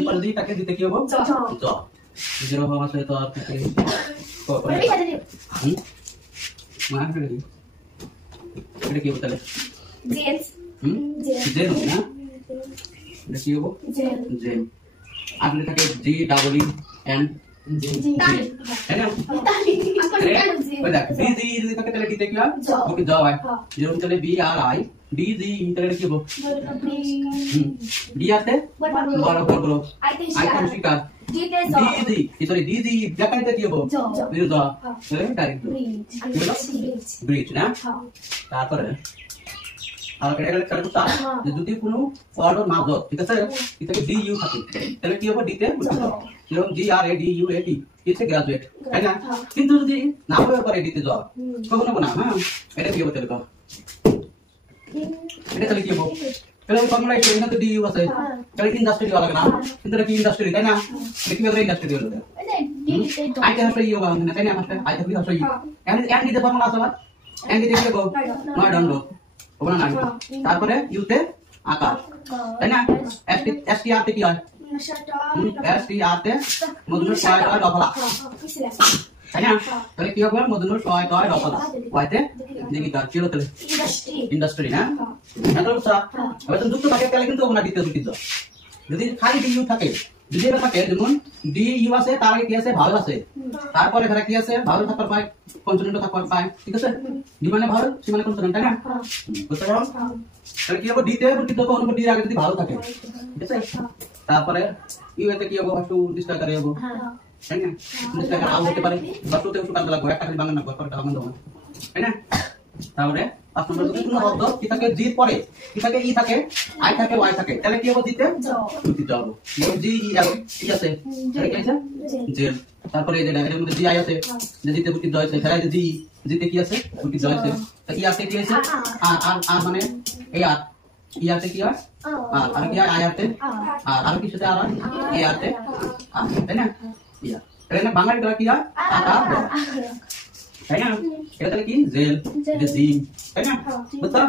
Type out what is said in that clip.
पर दी ताके दिते কি হবে জ জিরো হওয়া আছে তো আর থেকে করে মার করে এটা কি বলতে জেন জেন না এটা কি হবে জেন আগে থাকে জি ডাবল ই এন জেন তাই না ওটা জি জি যদি থাকে তাহলে দিতে কি হয় ওকে জ হয় যেরকম তাহলে B R I D G তাহলে কি হবে ডি আছে বড় বড় আই তে শিকার डी सॉरी डी ব্যাখ্যা দিতে কি হবে বিরুদ্ধ তাহলে ডাইরেক্ট ব্রিজ না তারপরে আর এটা করে করতে যে যদি কোনো ওয়ার্ড না দাও ঠিক আছে এটাকে ডি ইউ থাকে তাহলে কি হবে ডি তে যেরকম জি আর এ ডি ইউ এ টি এসে গ্রাজুয়েট তাই না কিন্তু যদি না হবে পরে ডি তে যাও কখনো না হ্যাঁ এটা কি হবে তাহলে তো এটা তাহলে কি হবে তাহলে ফর্মুলা এটা এখানে তো ডি ইউ আছে তাহলে ইন্ডাস্ট্রি দেওয়া লাগে না কিন্তু এটা কি ইন্ডাস্ট্রি তাই না দেখি বের ইন্ডাস্ট্রি দেওয়া লাগে আই তে হবে ইউ না তাই না মাস্টার আই তে হবে ইউ এন্ড দিতে ফর্মুলা আছে এন্ড দিতে কি হবে নট ডান দো ওনা না তারপরে ইউ তে আকার তাই না এস টি আর তে কি হয় এস টি আর তে মধুর ছয় আর ডবলা তাই না তাহলে কি হবে মধুর ছয় আর ডবলা ওইতে দেখি তার ছিল তাহলে ইন্ডাস্ট্রি না তাহলে স্যার এবার তো যুক্ত থাকে তাহলে কিন্তু ওনা দিতে হবে কিন্তু যদি খালি ডি ইউ থাকে যদি এটা থাকে যেমন ডি ইউ আছে তার আগে কি আছে ভালো আছে তারপরে এখানে কি আছে ভালো থাকার পাই কনসোনেন্ট থাকার পাই ঠিক আছে ডি মানে ভালো সি মানে কনসোনেন্ট তাই না বুঝতে পারো তাহলে কি হবে ডি তে কিন্তু কোন ডি এর আগে যদি ভালো থাকে ঠিক আছে তারপরে ইউ এতে কি হবে একটু ডিস্টার্ব করে হবে তাই না ডিস্টার্ব করে আউ হতে পারে বাটুতে একটু কাজ লাগবে একটা খালি বাংলা না করতে হবে না তাই না তাহলে পাঁচ নম্বর যদি কোনো শব্দ কি থাকে জি পরে কি থাকে ই থাকে আই থাকে ওয়াই থাকে তাহলে কি হবে দিতে দিতে হবে যেমন জি ই ই আছে তাহলে কি আছে জেল তারপরে এই যে ডায়গ্রামের মধ্যে জি আই আছে যে দিতে বুটি দয় আছে তাহলে জি জিতে কি আছে বুটি দয় আছে তো ই আছে কি আছে আর মানে এই আর ই আছে কি হয় আর কি আই আছে আর কি সাথে আর এ আছে তাই না ইয়া তাহলে বাংলাটা কি হয় আটা তাই না এটা তাহলে কি জেল এটা জিম তাই না বুঝছো